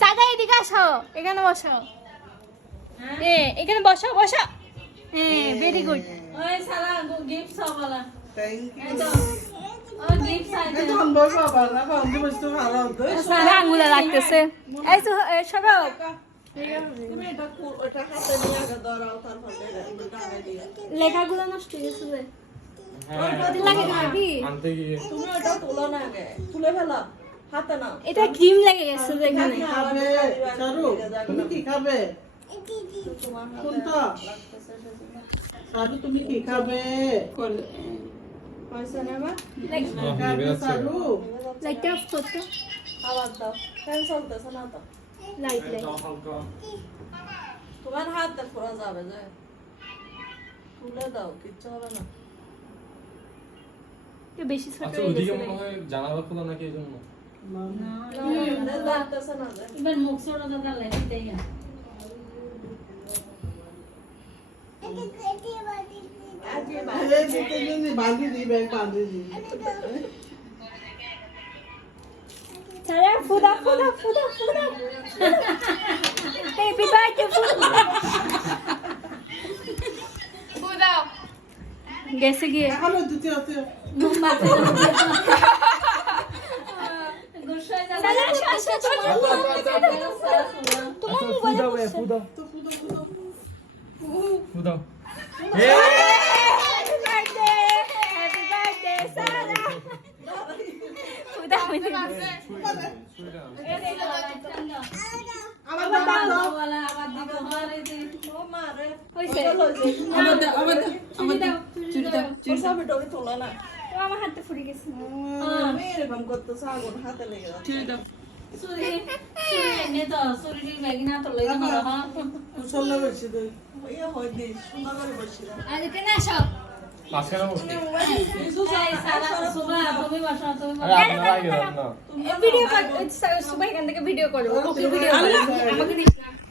সাদা এদিকে আসো এখানে বসো এখানে বসো বসো হ্যাঁ ভেরি গুড ওই সালা গিফট সবালা থ্যাংক ইউ ও গিফট সাইতে এখন বসো বাবা বন্ধু বস্তু ভালো হতো সাদা আঙ্গুলে লাগতেছে এই তো সরো তুমি এটা ওটা হাতে নিয়ে আগে ধরাও তারপর টাকা দিয়ে লেখাগুলো নষ্ট হয়ে গেছে হ্যাঁ লাগে ভাবি আনতে গিয়ে তুমি ওটা তুলো না আগে তুলে ফেলো হাতে নাও এটা ক্রিম লেগে গেছে এখানে খাবে চারু তুমি কি খাবে কোনটা চারু তুমি কি খাবে পয়সা নেবা খাবে চারু লাইটটা অফ করতে আবার দাও ফ্যান চলতেছে না তো লাইট লাইট হালকা তোমার হাতে ফোড়া যাবে যে তুলে দাও কিচ্ছু হবে না এটা বেশি ছোট আচ্ছা হয়ে ওদিকে গেছে মনে হয় জানালা খোলা নাকি এই জন্য লাগতেছে না যে এবার মুখ ছোট দরকার লাগে তাই না বাঁধি দি ব্যাগ বাঁধি দি ছাড়া ফুদা ফুদা ফুদা ফুদা হ্যাপি বার্থডে ফুদা গেছে গিয়ে এখনো দিতে হচ্ছে মোমবাতি গুসাই যা সাদা আসো ছোট তোমার মোবাইল ফুদাও তো ফুটো ফুটো ফুদাও হ্যাপি বার্থডে সারা ফুদা আমার দাও ওয়ালা আবার দিকে হরে দে ও মা রে হইছে আমার দাও চুরি সব ডরে তোলা না আমার হাতে ফুড়ে গেছে আমি এরকম করতেছে আগুন হাতে লেগে যাচ্ছে সুরি সুরি নে তো সুরি মেগনা তো লই না হা কুশল না বেশি দে ইয়া হয় দি সুন্দর করে বসি না আর এখানে আসো মাঝখানে বসে এই সারা সুবা তুমি বসো তুমি আরে আপনারা আগে যান না ভিডিও কর সবাই এখান থেকে ভিডিও করো ওকে ভিডিও করো আমাকে দিস না